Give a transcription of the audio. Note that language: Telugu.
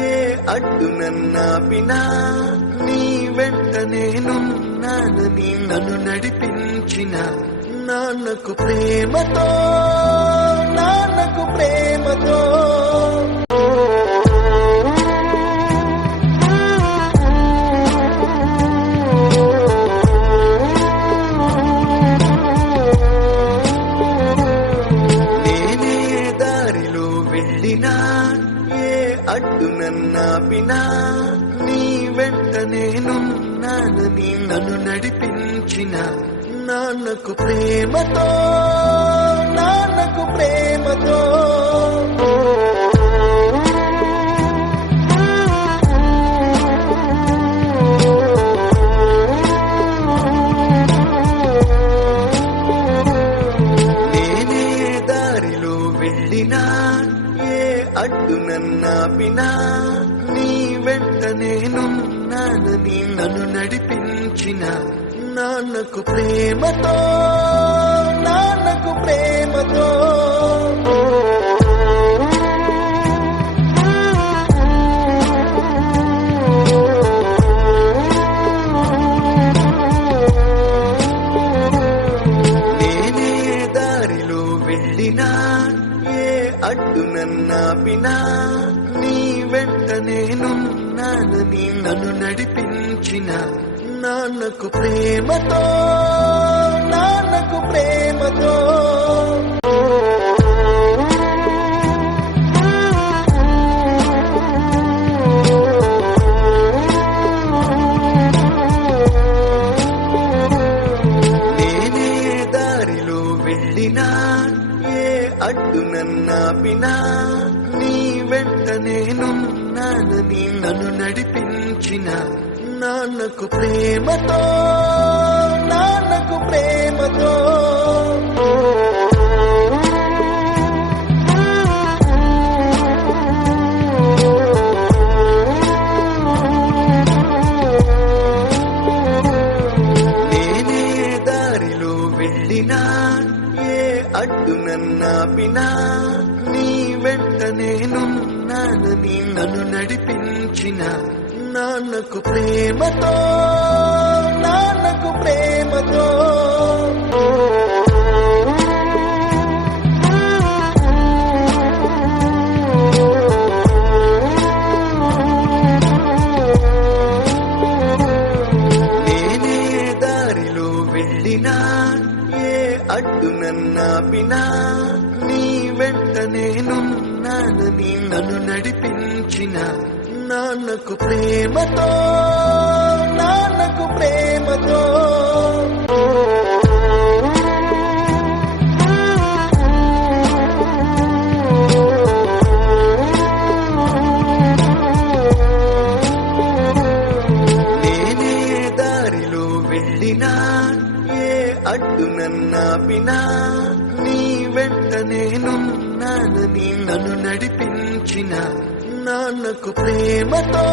ఏ అడ్డు నన్నాపినా నీ వెంట నేనున్నానని నన్ను నడిపించిన నాన్నకు ప్రేమతో నేనే దారిలో వెళ్ళినా ఏ అడ్డు నన్నాపినా నీ వెంట నేనున్నానని నన్ను నడిపించిన నాన్నకు ప్రేమతో నేనే దారిలో వెళ్ళినా ఏ అడ్డు నన్నాపినా నీ వెంట నేనున్నానని నన్ను నడిపించిన నాన్నకు ప్రేమతో నేనే దారిలో వెళ్ళినా ఏ అడ్డు నన్నాపినా నీ వెంట నేనున్నానని నన్ను నడిపించిన నాన్నకు ప్రేమతో నేనే దారిలో వెళ్ళినా ఏ అడ్డు నన్నాపినా నీ వెంట నేనున్నానని నన్ను నడిపించిన నాన్నకు ప్రేమతో నేనే దారిలో వెళ్ళినా ఏ అడ్డు నన్నాపినా నీ వెంట నేనున్నానని నన్ను నడిపించిన నాన్నకు ప్రేమతో నేనే దారిలో వెళ్ళినా ఏ అడ్డు నన్నాపినా నీ వెంట నేనున్నానని నన్ను నడిపించిన నాన్నకు ప్రేమతో నేనే దారిలో వెళ్ళినా ఏ అడ్డు నన్నాపినా నీ వెంట నేనున్నానని నన్ను నడిపించిన నాన్నకు ప్రేమతో